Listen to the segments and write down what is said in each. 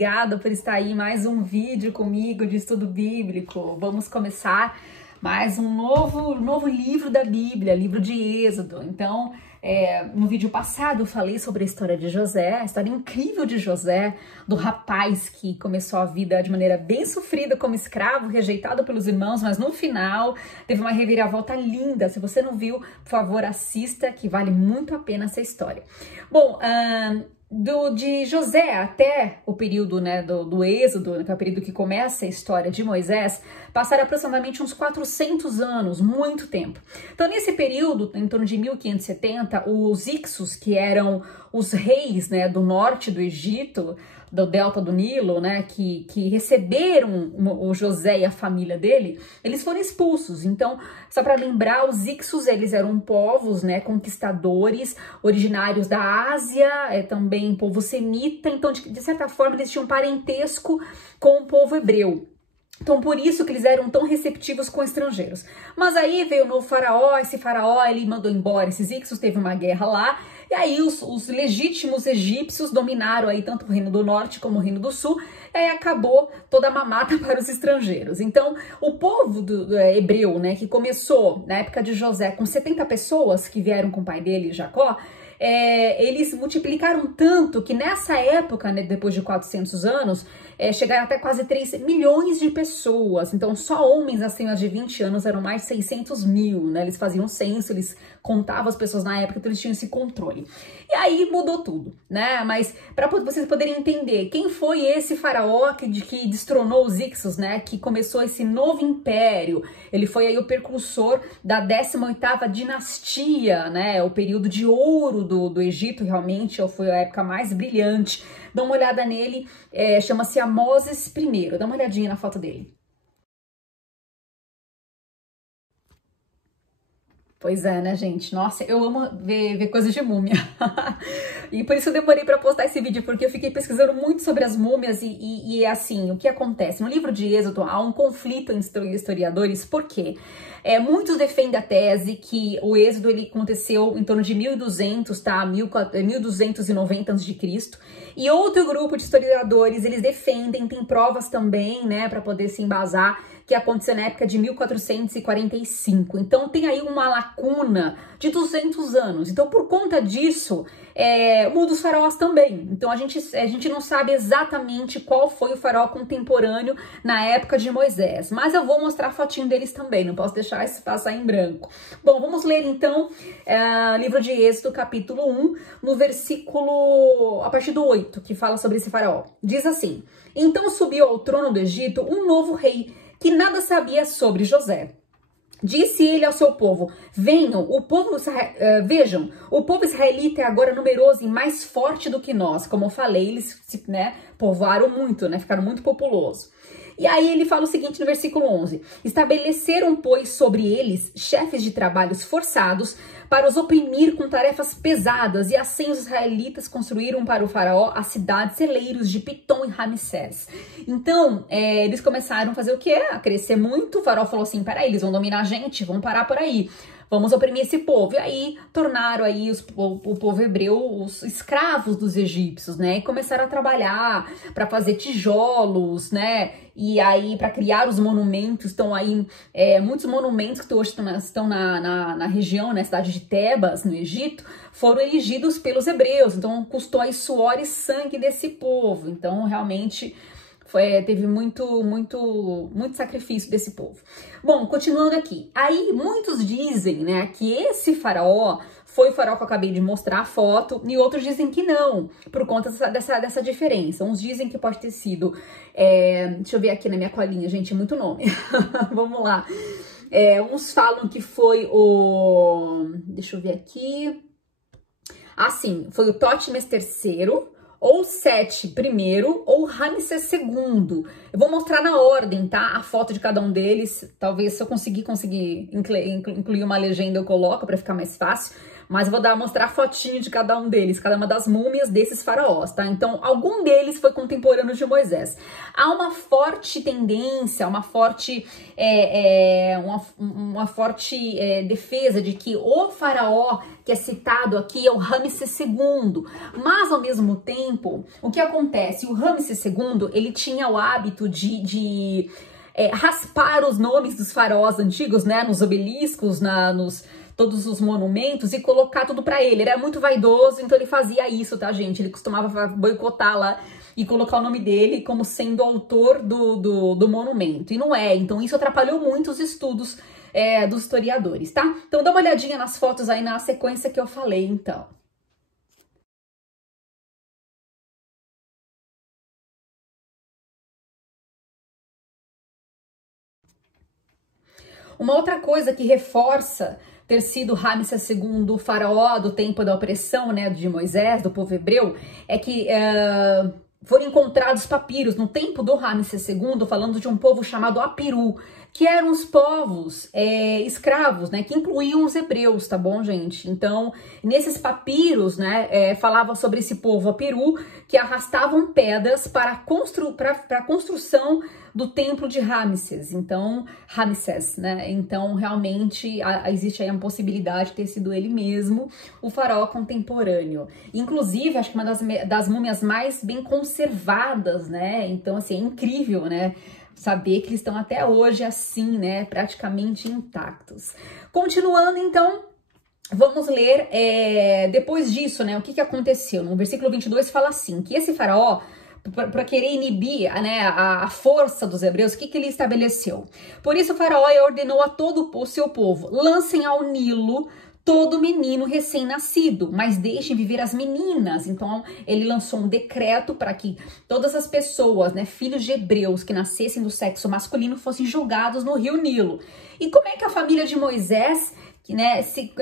obrigada por estar aí em mais um vídeo comigo de estudo bíblico. Vamos começar mais um novo livro da Bíblia, livro de Êxodo. Então, no vídeo passado eu falei sobre a história de José, a história incrível de José, do rapaz que começou a vida de maneira bem sofrida como escravo, rejeitado pelos irmãos, mas no final teve uma reviravolta linda. Se você não viu, por favor, assista, que vale muito a pena essa história. Bom, de José até o período, né, do Êxodo, que é o período que começa a história de Moisés, passaram aproximadamente uns 400 anos, muito tempo. Então, nesse período, em torno de 1570, os Hicsos, que eram os reis, né, do norte do Egito, do delta do Nilo, né, que receberam o José e a família dele, eles foram expulsos. Então, só para lembrar, os Hicsos, eles eram povos, né, conquistadores, originários da Ásia, também povo semita. Então, de certa forma, eles tinham parentesco com o povo hebreu. Então, por isso que eles eram tão receptivos com estrangeiros. Mas aí veio o novo faraó, esse faraó, ele mandou embora esses Hicsos, teve uma guerra lá, e aí os legítimos egípcios dominaram aí tanto o Reino do Norte como o Reino do Sul, e aí acabou toda a mamata para os estrangeiros. Então, o povo hebreu, né, que começou na época de José com 70 pessoas que vieram com o pai dele, Jacó, eles multiplicaram tanto que nessa época, né, depois de 400 anos, chegaram até quase 3 milhões de pessoas. Então, só homens acima de 20 anos eram mais de 600 mil, né? Eles faziam censo, eles contavam as pessoas na época, então eles tinham esse controle. E aí mudou tudo, né? Mas para vocês poderem entender quem foi esse faraó que destronou os Hicsos, né? Que começou esse novo império. Ele foi aí o precursor da 18ª dinastia, né? O período de ouro do Egito, realmente foi a época mais brilhante. Dá uma olhada nele, chama-se Amoses I. Dá uma olhadinha na foto dele. Pois é, né, gente? Nossa, eu amo ver coisas de múmia. E por isso eu demorei para postar esse vídeo, porque eu fiquei pesquisando muito sobre as múmias e assim, o que acontece? No livro de Êxodo há um conflito entre historiadores, por quê? Muitos defendem a tese que o Êxodo ele aconteceu em torno de 1200, tá? 1290 a.C. E outro grupo de historiadores, eles defendem, tem provas também, né, para poder se embasar, que aconteceu na época de 1445. Então tem aí uma lacuna de 200 anos. Então por conta disso, muda os faraós também. Então a gente não sabe exatamente qual foi o faraó contemporâneo na época de Moisés. Mas eu vou mostrar a fotinho deles também, não posso deixar isso passar em branco. Bom, vamos ler então livro de Êxodo, capítulo 1, no versículo, a partir do 8, que fala sobre esse faraó. Diz assim: então subiu ao trono do Egito um novo rei, que nada sabia sobre José. Disse ele ao seu povo: vejam, o povo israelita é agora numeroso e mais forte do que nós. Como eu falei, eles povoaram muito, né, ficaram muito populosos. E aí ele fala o seguinte no versículo 11: estabeleceram, pois, sobre eles chefes de trabalhos forçados para os oprimir com tarefas pesadas, e assim os israelitas construíram para o faraó as cidades celeiros de Pitom e Ramsés. Então, eles começaram a fazer o quê? A crescer muito. O faraó falou assim: peraí, eles vão dominar a gente, vamos parar por aí. Vamos oprimir esse povo. E aí tornaram aí o povo hebreu os escravos dos egípcios, né? E começaram a trabalhar para fazer tijolos, né? E aí para criar os monumentos. Estão aí muitos monumentos que hoje estão na região, na cidade de Tebas, no Egito, foram erigidos pelos hebreus. Então custou aí suor e sangue desse povo. Então realmente teve muito sacrifício desse povo. Bom, continuando aqui. Aí muitos dizem, né, que esse faraó foi o faraó que eu acabei de mostrar a foto, e outros dizem que não, por conta dessa diferença. Uns dizem que pode ter sido, deixa eu ver aqui na minha colinha, gente, é muito nome. Vamos lá. Uns falam que foi deixa eu ver aqui. Assim, foi o Totmes III, ou Sete primeiro, ou Ramsés segundo. Eu vou mostrar na ordem, tá? A foto de cada um deles. Talvez se eu conseguir incluir uma legenda eu coloco para ficar mais fácil. mas eu vou mostrar a fotinho de cada um deles, cada uma das múmias desses faraós, tá? Então, algum deles foi contemporâneo de Moisés. Há uma forte tendência, uma forte defesa de que o faraó que é citado aqui é o Ramsés II, mas ao mesmo tempo, o que acontece? O Ramsés II, ele tinha o hábito de raspar os nomes dos faraós antigos, né, nos obeliscos, nos todos os monumentos e colocar tudo pra ele. Ele era muito vaidoso, então ele fazia isso, tá, gente? Ele costumava boicotar lá e colocar o nome dele como sendo autor do monumento. E não é, então isso atrapalhou muito os estudos dos historiadores, tá? Então dá uma olhadinha nas fotos aí na sequência que eu falei, então. Uma outra coisa que reforça ter sido Ramsés II, o faraó do tempo da opressão, né, de Moisés, do povo hebreu, é que foram encontrados papiros no tempo do Ramsés II, falando de um povo chamado Apiru, que eram os povos escravos, né, que incluíam os hebreus, tá bom, gente? Então, nesses papiros, né, falava sobre esse povo Apiru, que arrastavam pedras para a construção do templo de Ramsés, então, Ramsés, né? Então, realmente, existe aí uma possibilidade de ter sido ele mesmo, o faraó contemporâneo. Inclusive, acho que uma das múmias mais bem conservadas, né? Então, assim, é incrível, né? Saber que eles estão até hoje assim, né? Praticamente intactos. Continuando, então, vamos ler, depois disso, né? O que aconteceu? No versículo 22 fala assim, que esse faraó, para querer inibir, né, a força dos hebreus, o que ele estabeleceu? Por isso o faraó ordenou a todo o seu povo, lancem ao Nilo todo menino recém-nascido, mas deixem viver as meninas. Então ele lançou um decreto para que todas as pessoas, né, filhos de hebreus que nascessem do sexo masculino fossem jogados no rio Nilo. E como é que a família de Moisés, né, se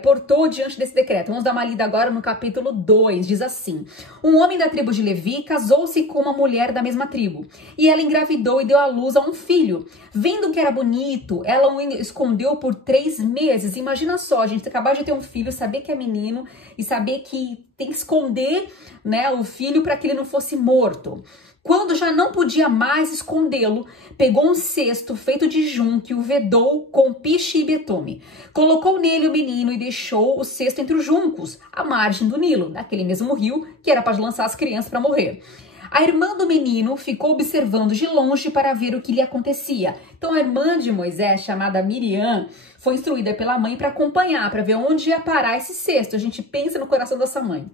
portou diante desse decreto? Vamos dar uma lida agora no capítulo 2, diz assim: um homem da tribo de Levi casou-se com uma mulher da mesma tribo, e ela engravidou e deu à luz a um filho. Vendo que era bonito, ela o escondeu por 3 meses. Imagina só, gente, acabar de ter um filho, saber que é menino e saber que tem que esconder, né, o filho para que ele não fosse morto. Quando já não podia mais escondê-lo, pegou um cesto feito de junco e o vedou com piche e betume. Colocou nele o menino e deixou o cesto entre os juncos, à margem do Nilo, daquele mesmo rio que era para lançar as crianças para morrer. A irmã do menino ficou observando de longe para ver o que lhe acontecia. Então a irmã de Moisés, chamada Miriam, foi instruída pela mãe para acompanhar, para ver onde ia parar esse cesto. A gente pensa no coração dessa mãe.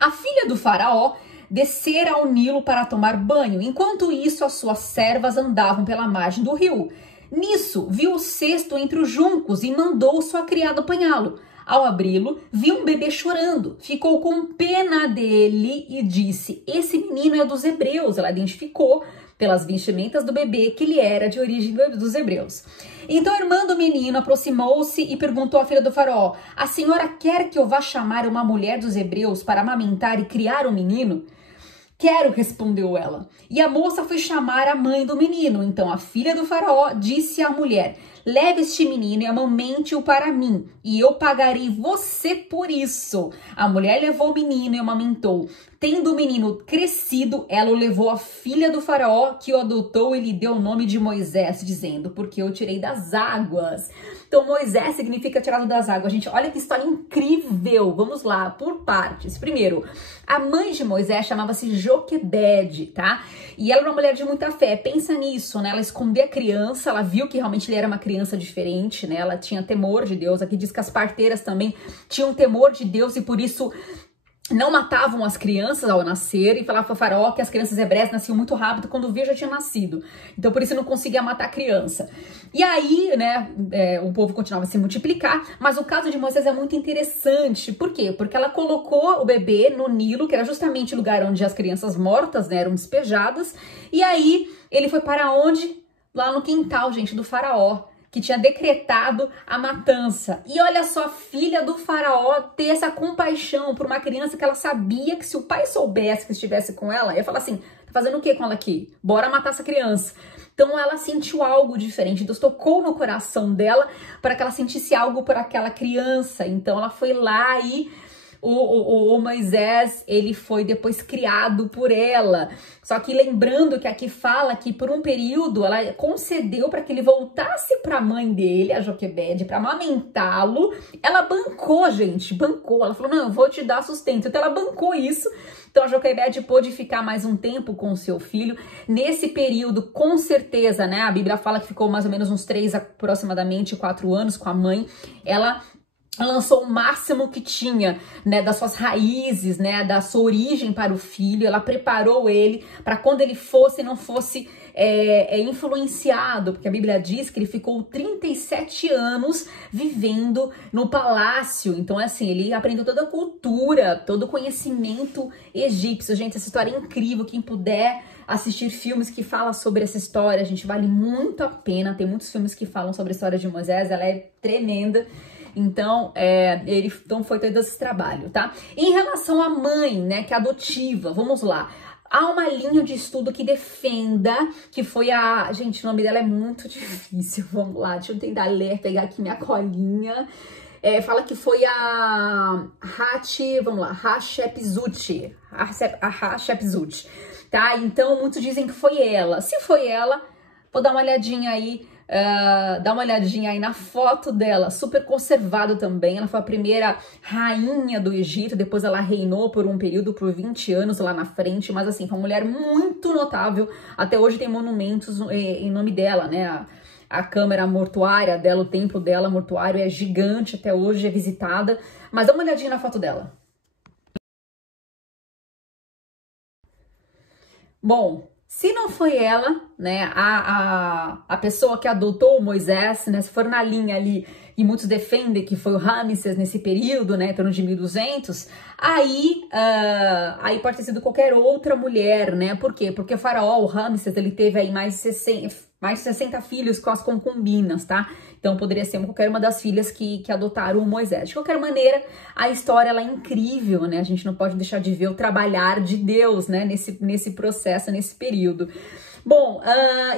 A filha do faraó descera ao Nilo para tomar banho. Enquanto isso, as suas servas andavam pela margem do rio. Nisso, viu o cesto entre os juncos e mandou sua criada apanhá-lo. Ao abri-lo, viu um bebê chorando. Ficou com pena dele e disse: esse menino é dos hebreus. Ela identificou pelas vestimentas do bebê que ele era de origem dos hebreus. Então a irmã do menino aproximou-se e perguntou à filha do faraó: a senhora quer que eu vá chamar uma mulher dos hebreus para amamentar e criar um menino? Quero, respondeu ela. E a moça foi chamar a mãe do menino. Então a filha do faraó disse à mulher: leve este menino e amamente-o para mim, e eu pagarei você por isso. A mulher levou o menino e o amamentou. Tendo o menino crescido, ela o levou à filha do faraó, que o adotou e lhe deu o nome de Moisés, dizendo: porque eu tirei das águas. Então Moisés significa tirado das águas. Gente, olha que história incrível. Vamos lá, por partes. Primeiro, a mãe de Moisés chamava-se Joquebede, tá? E ela era uma mulher de muita fé. Pensa nisso, né? Ela escondeu a criança, ela viu que realmente ele era uma criança diferente, né? Ela tinha temor de Deus. Aqui diz que as parteiras também tinham temor de Deus e por isso não matavam as crianças ao nascer, e falava para o faraó que as crianças hebreias nasciam muito rápido, quando viu já tinha nascido. Então por isso não conseguia matar a criança. E aí, né, o povo continuava a se multiplicar, mas o caso de Moisés é muito interessante. Por quê? Porque ela colocou o bebê no Nilo, que era justamente o lugar onde as crianças mortas, né, eram despejadas, e aí ele foi para onde? Lá no quintal, gente, do faraó, que tinha decretado a matança. E olha só, a filha do faraó ter essa compaixão por uma criança que ela sabia que se o pai soubesse que estivesse com ela, ia falar assim: tá fazendo o que com ela aqui? Bora matar essa criança. Então ela sentiu algo diferente, Deus tocou no coração dela para que ela sentisse algo por aquela criança. Então ela foi lá e o Moisés, ele foi depois criado por ela. Só que lembrando que aqui fala que por um período ela concedeu para que ele voltasse para a mãe dele, a Joquebede, para amamentá-lo. Ela bancou, gente, bancou. Ela falou, não, eu vou te dar sustento. Então ela bancou isso. Então a Joquebede pôde ficar mais um tempo com o seu filho. Nesse período, com certeza, né? A Bíblia fala que ficou mais ou menos uns 3, aproximadamente 4 anos com a mãe. Ela lançou o máximo que tinha, né, das suas raízes, né, da sua origem para o filho. Ela preparou ele para quando ele fosse, não fosse influenciado, porque a Bíblia diz que ele ficou 37 anos vivendo no palácio. Então, assim, ele aprendeu toda a cultura, todo o conhecimento egípcio. Gente, essa história é incrível. Quem puder assistir filmes que falam sobre essa história, gente, vale muito a pena. Tem muitos filmes que falam sobre a história de Moisés, ela é tremenda. Então, então foi todo esse trabalho, tá? Em relação à mãe, né, que é adotiva, vamos lá. Há uma linha de estudo que defenda que foi a... Gente, o nome dela é muito difícil, vamos lá, deixa eu tentar ler, pegar aqui minha colinha. Fala que foi a Hatshepsut, tá? Então, muitos dizem que foi ela. Se foi ela, vou dar uma olhadinha aí. Dá uma olhadinha aí na foto dela, super conservada também. Ela foi a primeira rainha do Egito, depois ela reinou por um período, por 20 anos lá na frente, mas assim, foi uma mulher muito notável. Até hoje tem monumentos em nome dela, né? A câmara mortuária dela, o templo dela mortuário é gigante, até hoje é visitada, mas dá uma olhadinha na foto dela. Bom, se não foi ela, né, a pessoa que adotou o Moisés, né, se for na linha ali, e muitos defendem que foi o Ramsés nesse período, né, em torno de 1200, aí pode ter sido qualquer outra mulher, né, por quê? Porque o faraó, o Ramsés, ele teve aí mais de 60 filhos com as concubinas, tá? Então poderia ser qualquer uma das filhas que adotaram o Moisés. De qualquer maneira, a história ela é incrível, né? A gente não pode deixar de ver o trabalhar de Deus, né? Nesse processo, nesse período. Bom,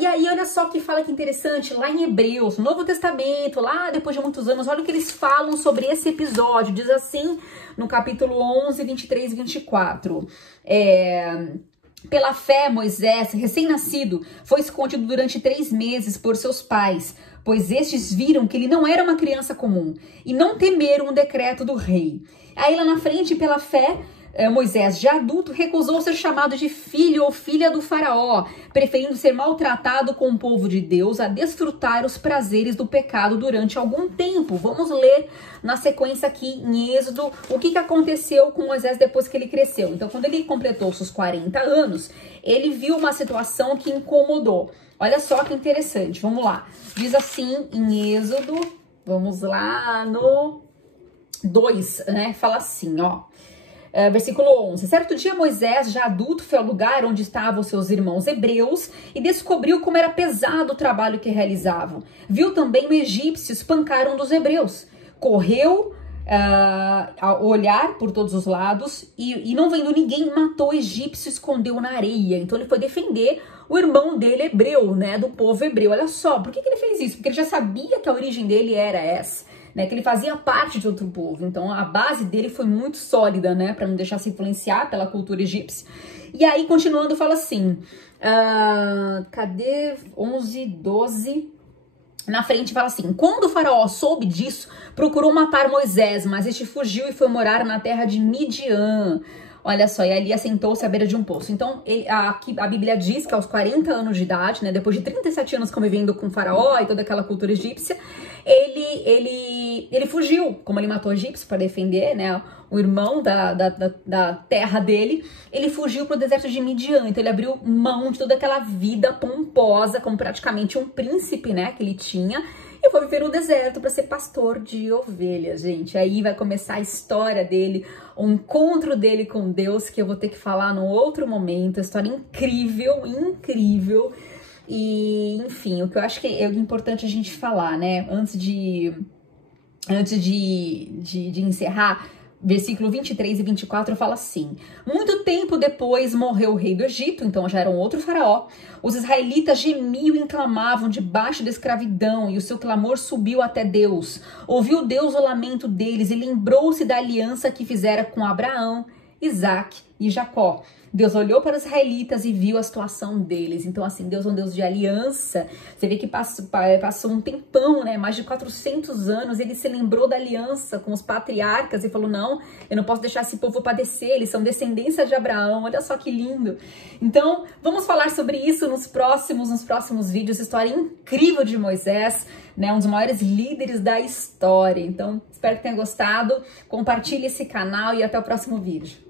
e aí olha só que fala que interessante, lá em Hebreus, Novo Testamento, lá depois de muitos anos, olha o que eles falam sobre esse episódio. Diz assim, no capítulo 11, 23 e 24. Pela fé, Moisés, recém-nascido, foi escondido durante 3 meses por seus pais, pois estes viram que ele não era uma criança comum e não temeram o decreto do rei. Aí lá na frente, pela fé, Moisés, já adulto, recusou ser chamado de filho ou filha do faraó, preferindo ser maltratado com o povo de Deus a desfrutar os prazeres do pecado durante algum tempo. Vamos ler na sequência aqui em Êxodo o que aconteceu com Moisés depois que ele cresceu. Então, quando ele completou seus 40 anos, ele viu uma situação que incomodou. Olha só que interessante, vamos lá. Diz assim em Êxodo, vamos lá no 2, né? Fala assim, ó. Versículo 11. Certo dia Moisés, já adulto, foi ao lugar onde estavam seus irmãos hebreus e descobriu como era pesado o trabalho que realizavam. Viu também o egípcio espancar um dos hebreus. Correu a olhar por todos os lados e não vendo ninguém, matou o egípcio e escondeu na areia. Então ele foi defender o irmão dele hebreu, né, do povo hebreu. Olha só, por que ele fez isso? Porque ele já sabia que a origem dele era essa, né, que ele fazia parte de outro povo. Então a base dele foi muito sólida, né, para não deixar se influenciar pela cultura egípcia. E aí, continuando, fala assim, cadê? 11, 12... Na frente fala assim, quando o faraó soube disso, procurou matar Moisés, mas este fugiu e foi morar na terra de Midian. Olha só, e ali assentou-se à beira de um poço. Então, a Bíblia diz que aos 40 anos de idade, né, depois de 37 anos convivendo com o faraó e toda aquela cultura egípcia, ele fugiu, como ele matou o egípcio para defender, né, o irmão da terra dele, ele fugiu para o deserto de Midian. Então ele abriu mão de toda aquela vida pomposa, como praticamente um príncipe, né, que ele tinha, e foi viver no deserto para ser pastor de ovelhas, gente. Aí vai começar a história dele, o encontro dele com Deus, que eu vou ter que falar num outro momento. História incrível, incrível. E, enfim, o que eu acho que é importante a gente falar, né, antes de encerrar, versículo 23 e 24 fala assim: muito tempo depois morreu o rei do Egito, então já era um outro faraó. Os israelitas gemiam e clamavam debaixo da escravidão, e o seu clamor subiu até Deus. Ouviu Deus o lamento deles e lembrou-se da aliança que fizera com Abraão, Isaque e Jacó. Deus olhou para os israelitas e viu a situação deles. Então, assim, Deus é um Deus de aliança. Você vê que passou um tempão, né? Mais de 400 anos. Ele se lembrou da aliança com os patriarcas e falou: não, eu não posso deixar esse povo padecer. Eles são descendência de Abraão. Olha só que lindo. Então, vamos falar sobre isso nos próximos vídeos. História incrível de Moisés, né? Um dos maiores líderes da história. Então, espero que tenha gostado. Compartilhe esse canal e até o próximo vídeo.